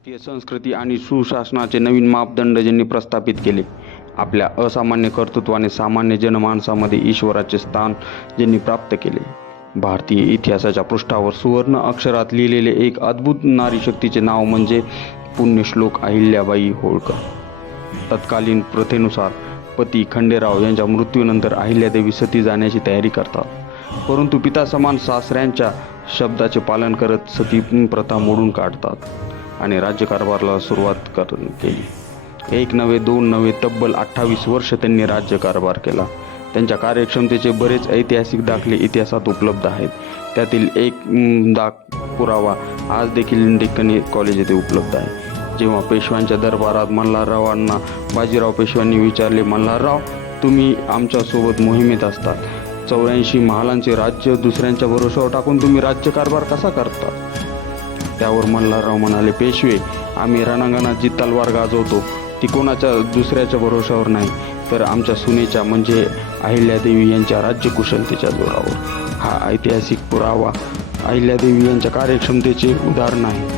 भारतीय संस्कृती आणि सुशासनाचे नवीन मापदंड ज्यांनी प्रस्थापित केले. आपल्या असामान्य कर्तृत्वाने सामान्य जनमानसामध्ये ईश्वराचे स्थान ज्यांनी प्राप्त केले. भारतीय इतिहासाच्या पृष्ठावर सुवर्ण अक्षरात लिहिलेले एक अद्भुत नारीशक्तीचे नाव म्हणजे पुण्यश्लोक अहिल्याबाई होळकर. तत्कालीन प्रथेनुसार पती खंडेराव यांच्या मृत्यूनंतर अहिल्यादेवी सती जाण्याची तयारी करतात, परंतु पिता समान सासऱ्यांच्या शब्दाचे पालन करत सती प्रथा मोडून काढतात आणि राज्यकारभाराला सुरुवात केली. एक नव्हे दोन नव्हे तब्बल 28 वर्ष त्यांनी राज्यकारभार केला. त्यांच्या कार्यक्षमतेचे बरेच ऐतिहासिक दाखले इतिहासात उपलब्ध आहेत. त्यातील एक पुरावा आज देखील डेक्कन कॉलेज येथे उपलब्ध आहे. जेव्हा पेशव्यांच्या दरबारात मल्हाररावांना बाजीराव पेशव्यांनी विचारले, मल्हारराव, तुम्ही आमच्यासोबत मोहिमेत असतात, 84 महालांचे राज्य दुसऱ्यांच्या भरोशावर टाकून तुम्ही राज्यकारभार कसा करता? त्यावर मल्हारराव म्हणाले, पेशवे, आम्ही रणांगणात जी तलवार गाजवतो ती कोणाच्या दुसऱ्याच्या भरोशावर नाही, तर आमच्या सुनेच्या म्हणजे अहिल्यादेवी यांच्या राज्यकुशलतेच्या जोरावर. हा ऐतिहासिक पुरावा अहिल्यादेवी यांच्या कार्यक्षमतेचे उदाहरण आहे.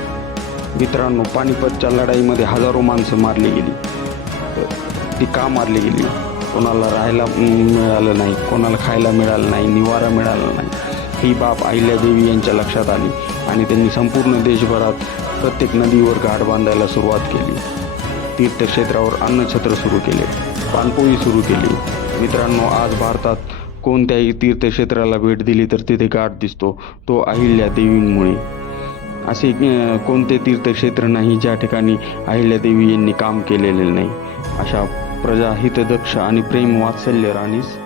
मित्रांनो, पानिपतच्या लढाईमध्ये हजारो माणसं मारली गेली. ती का मारली गेली? कोणाला राहायला मिळालं नाही, कोणाला खायला मिळालं नाही, निवारा मिळाला नाही. ही बाब अहिल्यादेवी यांच्या लक्षात आली आणि त्यांनी संपूर्ण देशभरात प्रत्येक नदीवर घाट बांधायला सुरुवात केली. तीर्थक्षेत्रावर अन्नछत्र सुरू केले, पाणपोई सुरू केली. मित्रांनो, आज भारतात कोणत्याही तीर्थक्षेत्राला भेट दिली तर तिथे घाट दिसतो, तो अहिल्यादेवींमुळे. असे कोणते तीर्थक्षेत्र नाही ज्या ठिकाणी अहिल्यादेवी यांनी काम केलेले नाही. अशा प्रजाहितदक्ष आणि प्रेम वात्सल्य राणीस